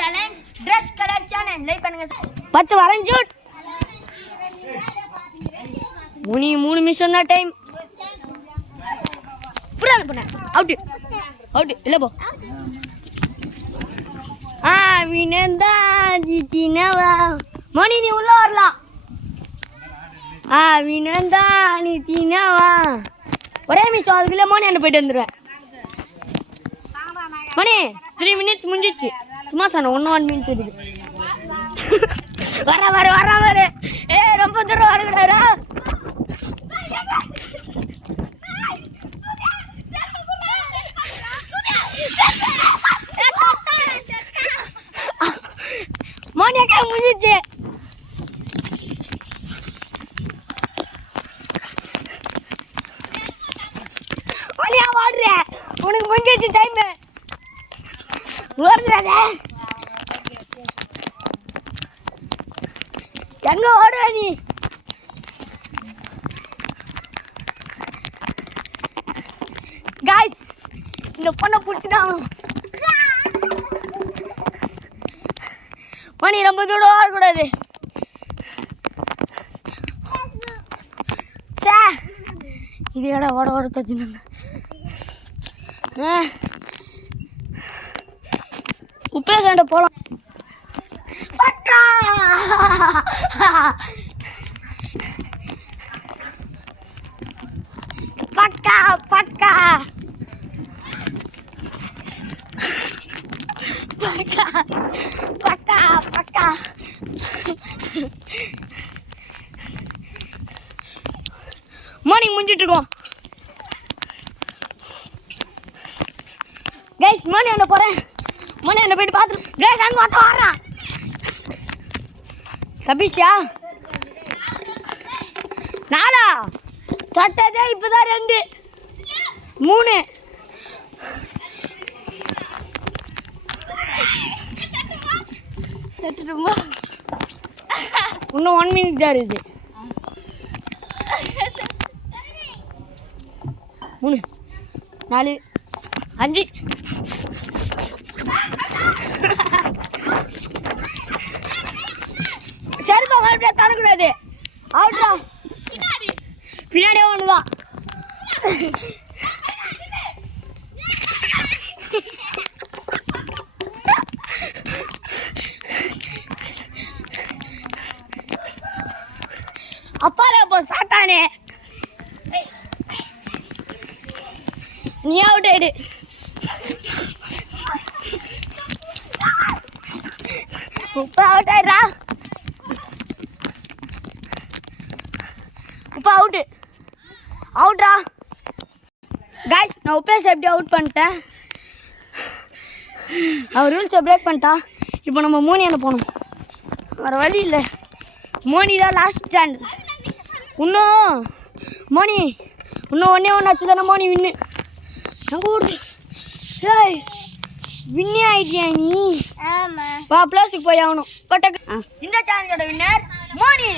challenge dress colour challenge like பண்ணுங்க 10 வரைஞ்சு முனி 3 நிமிஷம் தான் டைம் புறாத பண்ண அவுட் அவுட் இல்ல போ வினந்தா ஜிதினவா மணி நீ உள்ள வரலாம் வினந்தா நீ தினவா ஒரே நிமிஷம் அதுக்குள்ள மணி என்ன போயிட்டு வந்துடுவேன் மணி 3 மினிட்ஸ் முடிஞ்சிச்சு சும்மா சொன்ன 1 மினிட் இருக்கு வர ரொம்ப தூரம் வரக்கூடாதா மணிக்கா முடிஞ்சிச்சு மணியா வாடுற உனக்கு முடிஞ்சிச்சு டைம் ஓடுறாத எங்க ஓடுற நீ गाइस இந்த பொண்ணை பிடிச்சிட்டான் மணி ரொம்ப தூரம் ஓடக்கூடாது இது எடா ஓட தச்சுன்னு உப்பே சண்டை போலாம் பக்கா பக்கா பக்கா பக்கா பக்கா பக்கா மார்னிங் முடிஞ்சிட்டு இருக்கோம் கைஸ் மணி என்ன போறேன் மணி என்ன போயிட்டு பார்த்து கைஸ் அங்க வந்து வர்றான் கபிஷா நாலா தொட்டதே இப்பதான் 2 3 இன்னும் 1 மினிட் தான் இருக்குது 3 4 5 சரிப்பா அப்படியே தரக்கூடாது அவுட்ரா பின்னாடியே ஒண்ணுதான் அப்பால போ சாட்டானே நீ அவுட் ஆயிடு உப்பா அவுட் ஆயிடுறா உப்பா அவுட்டு அவுட்ரா கைஸ் நான் உப்பேஸ் எப்படி அவுட் பண்ணிட்டேன் அவர் ரூல்ஸை பிரேக் பண்ணிட்டா இப்போ நம்ம மோனியான போகணும் வேறு வழி இல்லை மோனி தான் லாஸ்ட் சான்ஸ் இன்னும் மோனி இன்னும் ஒன்றே ஒன்று ஆச்சு தானே மோனி வின்னு அங்கே ஓடு ஏய் வின்னே ஆயிட்டியா நீ வா ப்ளஸுக்கு போய் ஆகணும் இந்த சேனலோட வின்னர் மோனி